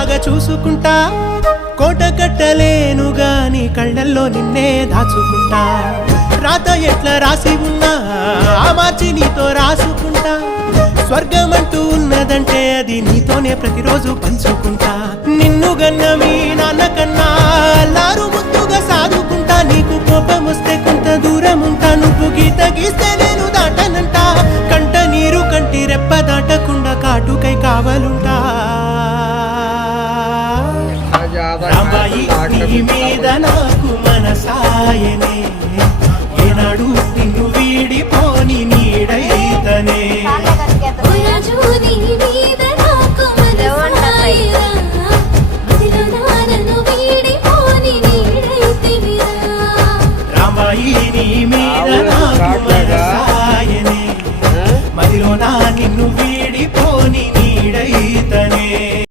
లాగా చూసుకుంటా కోట కట్టలేను గాని కళ్ళల్లో నిన్నే దాచుకుంటా రాత ఎట్లా రాసి ఉన్నా ఆ మార్చి నీతో రాసుకుంటా స్వర్గమంటూ ఉన్నదంటే అది నీతోనే ప్రతిరోజు పంచుకుంటా నిన్ను గన్న మీ నాన్న కన్నా లారు ముద్దుగా సాదుకుంటా నీకు కోపం వస్తే కొంత దూరం ఉంటా నువ్వు గీత గీస్తే నేను దాటనంట కంట నీరు కంటి రెప్ప దాటకుండా కాటుకై కావలుంటా రాంబాయి నీ మీద నాకు మనసాయనే ఏనాడు నిన్ను వీడిపోని నీడైతనే నీ మీద